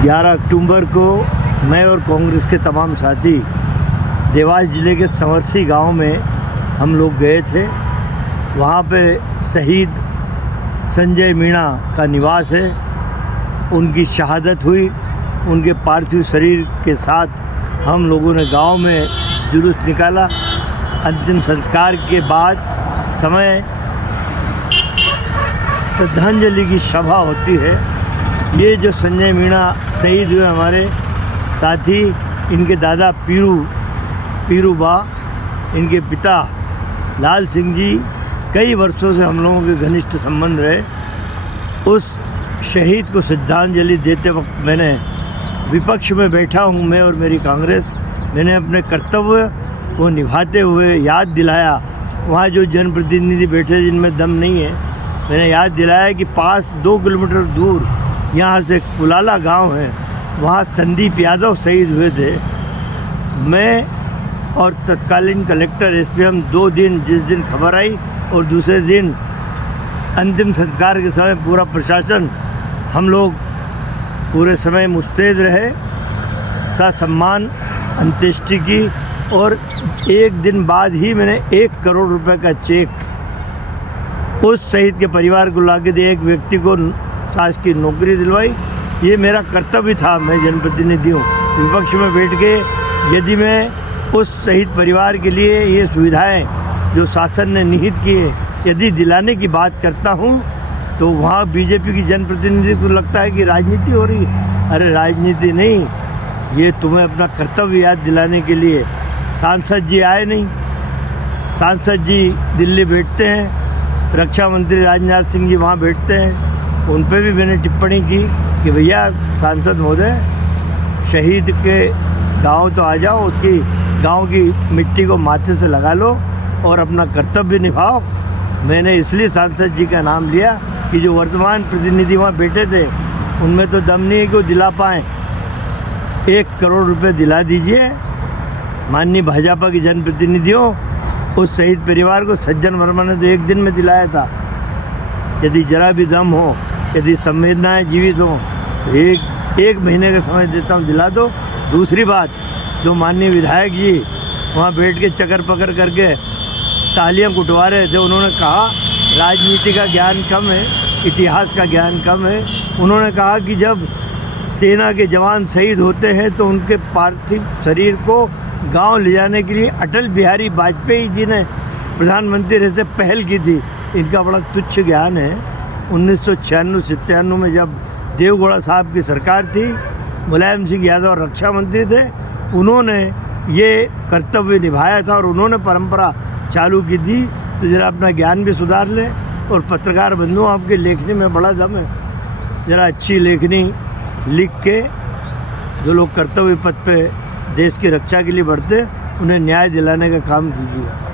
11 अक्टूबर को मैं और कांग्रेस के तमाम साथी देवास जिले के संवरसी गांव में हम लोग गए थे। वहाँ पे शहीद संजय मीणा का निवास है। उनकी शहादत हुई। उनके पार्थिव शरीर के साथ हम लोगों ने गांव में जुलूस निकाला। अंतिम संस्कार के बाद समय श्रद्धांजलि की सभा होती है। ये जो संजय मीणा शहीद हुए हमारे साथी, इनके दादा पीरू बा, इनके पिता लाल सिंह जी, कई वर्षों से हम लोगों के घनिष्ठ संबंध रहे। उस शहीद को श्रद्धांजलि देते वक्त मैंने विपक्ष में बैठा हूँ, मैं और मेरी कांग्रेस, मैंने अपने कर्तव्य को निभाते हुए याद दिलाया। वहाँ जो जनप्रतिनिधि बैठे जिनमें दम नहीं है, मैंने याद दिलाया कि पास 2 किलोमीटर दूर यहाँ से कुलाला गांव है, वहाँ संदीप यादव शहीद हुए थे। मैं और तत्कालीन कलेक्टर एसपीएम 2 दिन, जिस दिन खबर आई और दूसरे दिन अंतिम संस्कार के समय पूरा प्रशासन, हम लोग पूरे समय मुस्तैद रहे। ससम्मान अंत्येष्टि की और 1 दिन बाद ही मैंने 1 करोड़ रुपए का चेक उस शहीद के परिवार को लाके दिया। एक व्यक्ति को शासकीय नौकरी दिलवाई। ये मेरा कर्तव्य था। मैं जनप्रतिनिधि हूँ। विपक्ष में बैठ के यदि मैं उस शहीद परिवार के लिए ये सुविधाएं जो शासन ने निहित किए यदि दिलाने की बात करता हूँ, तो वहाँ बीजेपी की जनप्रतिनिधि को लगता है कि राजनीति हो रही है। अरे राजनीति नहीं, ये तुम्हें अपना कर्तव्य याद दिलाने के लिए। सांसद जी आए नहीं। सांसद जी दिल्ली बैठते हैं, रक्षा मंत्री राजनाथ सिंह जी वहाँ बैठते हैं। उन पर भी मैंने टिप्पणी की कि भैया सांसद महोदय, शहीद के गांव तो आ जाओ, उसकी गांव की मिट्टी को माथे से लगा लो और अपना कर्तव्य निभाओ। मैंने इसलिए सांसद जी का नाम लिया कि जो वर्तमान प्रतिनिधि वहाँ बैठे थे, उनमें तो दम नहीं है कि वो दिला पाएँ। 1 करोड़ रुपए दिला दीजिए माननीय भाजपा की जनप्रतिनिधियों। उस शहीद परिवार को सज्जन वर्मा ने तो 1 दिन में दिलाया था। यदि जरा भी दम हो, यदि संवेदनाएं जीवित हों, तो एक महीने का समय देता हूँ, दिला दो। दूसरी बात, जो माननीय विधायक जी वहाँ बैठ के चक्कर पकड़ करके तालियां कुटवा रहे थे, उन्होंने कहा राजनीति का ज्ञान कम है, इतिहास का ज्ञान कम है। उन्होंने कहा कि जब सेना के जवान शहीद होते हैं तो उनके पार्थिव शरीर को गांव ले जाने के लिए अटल बिहारी वाजपेयी जी ने प्रधानमंत्री रहते पहल की थी। इनका बड़ा तुच्छ ज्ञान है। 1996-97 में जब देवगौड़ा साहब की सरकार थी, मुलायम सिंह यादव रक्षा मंत्री थे, उन्होंने ये कर्तव्य निभाया था और उन्होंने परंपरा चालू की थी। तो ज़रा अपना ज्ञान भी सुधार लें। और पत्रकार बंधुओं, आपके लेखनी में बड़ा दम है। ज़रा अच्छी लेखनी लिख के जो लोग कर्तव्य पथ पे देश की रक्षा के लिए बढ़ते, उन्हें न्याय दिलाने का काम कीजिए।